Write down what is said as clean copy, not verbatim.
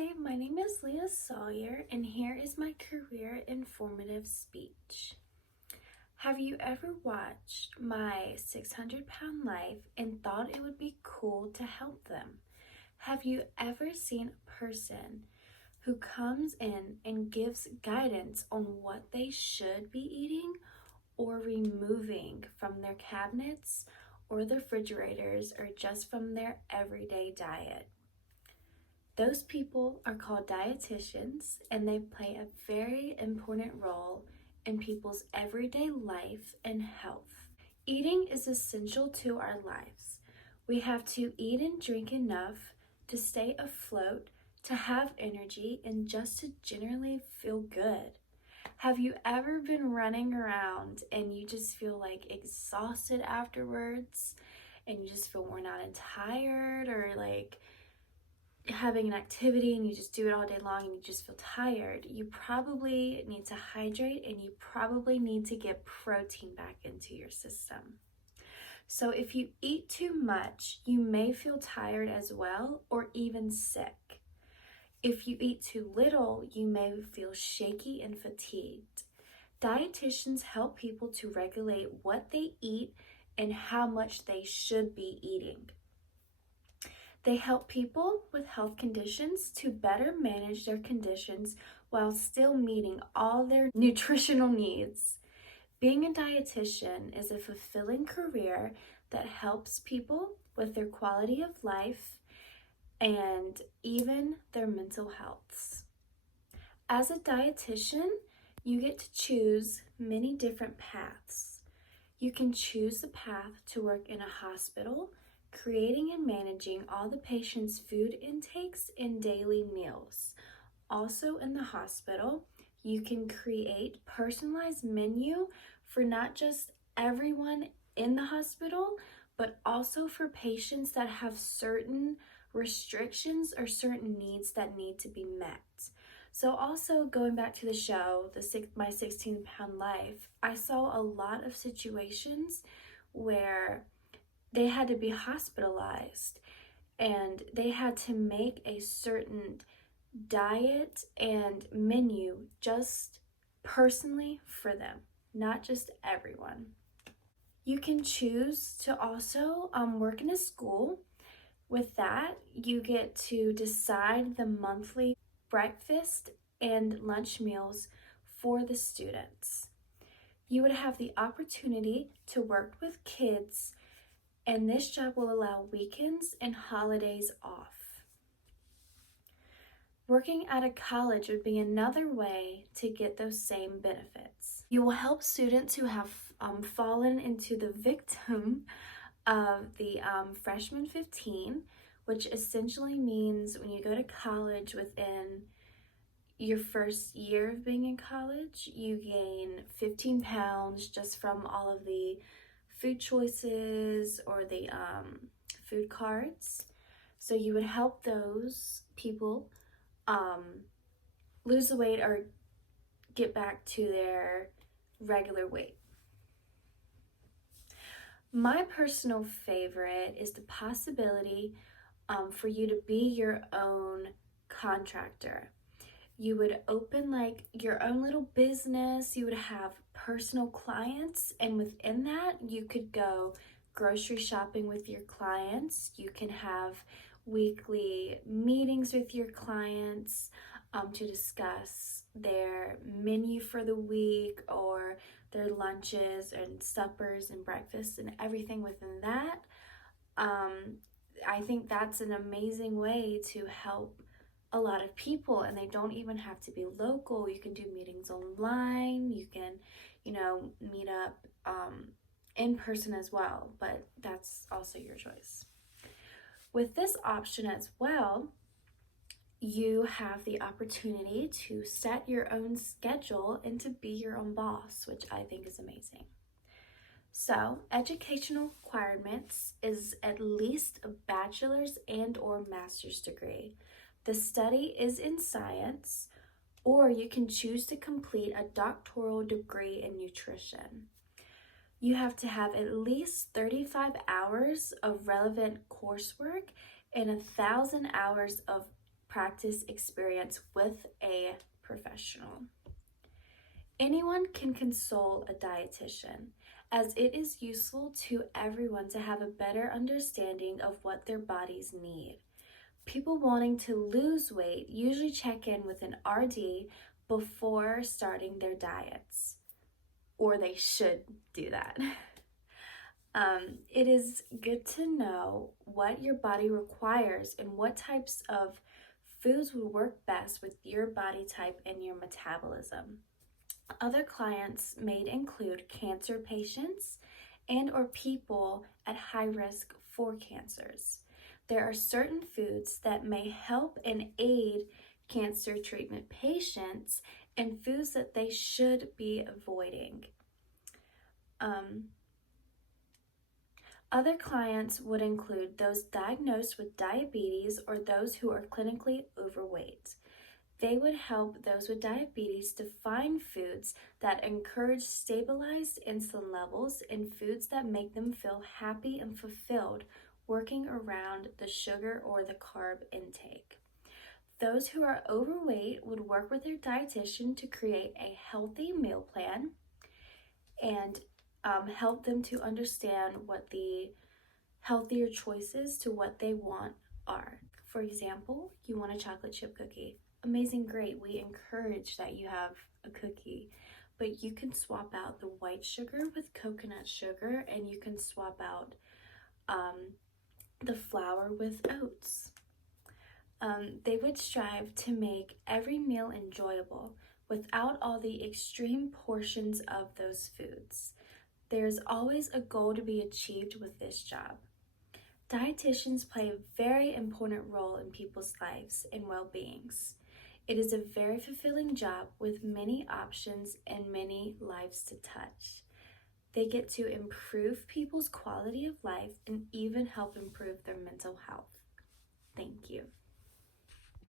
Hi, my name is Leah Sawyer, and here is my career informative speech. Have you ever watched My 600-Pound Life and thought it would be cool to help them? Have you ever seen a person who comes in and gives guidance on what they should be eating or removing from their cabinets or the refrigerators or just from their everyday diet? Those people are called dietitians, and they play a very important role in people's everyday life and health. Eating is essential to our lives. We have to eat and drink enough to stay afloat, to have energy, and just to generally feel good. Have you ever been running around and you just feel like exhausted afterwards, and you just feel worn out and tired, or like having an activity and you just do it all day long and you just feel tired? You probably need to hydrate, and you probably need to get protein back into your system. So if you eat too much, you may feel tired as well, or even sick. If you eat too little, you may feel shaky and fatigued. Dietitians help people to regulate what they eat and how much they should be eating. They help people with health conditions to better manage their conditions while still meeting all their nutritional needs. Being a dietitian is a fulfilling career that helps people with their quality of life and even their mental health. As a dietitian, you get to choose many different paths. You can choose the path to work in a hospital, creating and managing all the patient's food intakes and daily meals. Also in the hospital, you can create personalized menu for not just everyone in the hospital, but also for patients that have certain restrictions or certain needs that need to be met. So also going back to the show, My 16-Pound Life, I saw a lot of situations where they had to be hospitalized and they had to make a certain diet and menu just personally for them, not just everyone. You can choose to also work in a school. With that, you get to decide the monthly breakfast and lunch meals for the students. You would have the opportunity to work with kids, and this job will allow weekends and holidays off. Working at a college would be another way to get those same benefits. You will help students who have fallen into the victim of the freshman 15, which essentially means when you go to college, within your first year of being in college, you gain 15 pounds just from all of the food choices or the food cards. So you would help those people lose the weight or get back to their regular weight. My personal favorite is the possibility for you to be your own contractor. You would open like your own little business. You would have personal clients, and within that, you could go grocery shopping with your clients. You can have weekly meetings with your clients to discuss their menu for the week, or their lunches and suppers and breakfasts and everything within that. I think that's an amazing way to help a lot of people, and they don't even have to be local. You can do meetings online. You can, meet up in person as well, but that's also your choice. With this option as well, you have the opportunity to set your own schedule and to be your own boss, which I think is amazing. So, educational requirements is at least a bachelor's and or master's degree. The study is in science, or you can choose to complete a doctoral degree in nutrition. You have to have at least 35 hours of relevant coursework and 1,000 hours of practice experience with a professional. Anyone can consult a dietitian, as it is useful to everyone to have a better understanding of what their bodies need. People wanting to lose weight usually check in with an RD before starting their diets, or they should do that. It is good to know what your body requires and what types of foods would work best with your body type and your metabolism. Other clients may include cancer patients and or people at high risk for cancers. There are certain foods that may help and aid cancer treatment patients and foods that they should be avoiding. Other clients would include those diagnosed with diabetes or those who are clinically overweight. They would help those with diabetes to find foods that encourage stabilized insulin levels and foods that make them feel happy and fulfilled, working around the sugar or the carb intake. Those who are overweight would work with their dietitian to create a healthy meal plan and help them to understand what the healthier choices to what they want are. For example, you want a chocolate chip cookie. Amazing, great. We encourage that you have a cookie, but you can swap out the white sugar with coconut sugar, and you can swap out the flour with oats. They would strive to make every meal enjoyable without all the extreme portions of those foods. There's always a goal to be achieved with this job. Dietitians play a very important role in people's lives and well-beings. It is a very fulfilling job with many options and many lives to touch. They get to improve people's quality of life and even help improve their mental health. Thank you.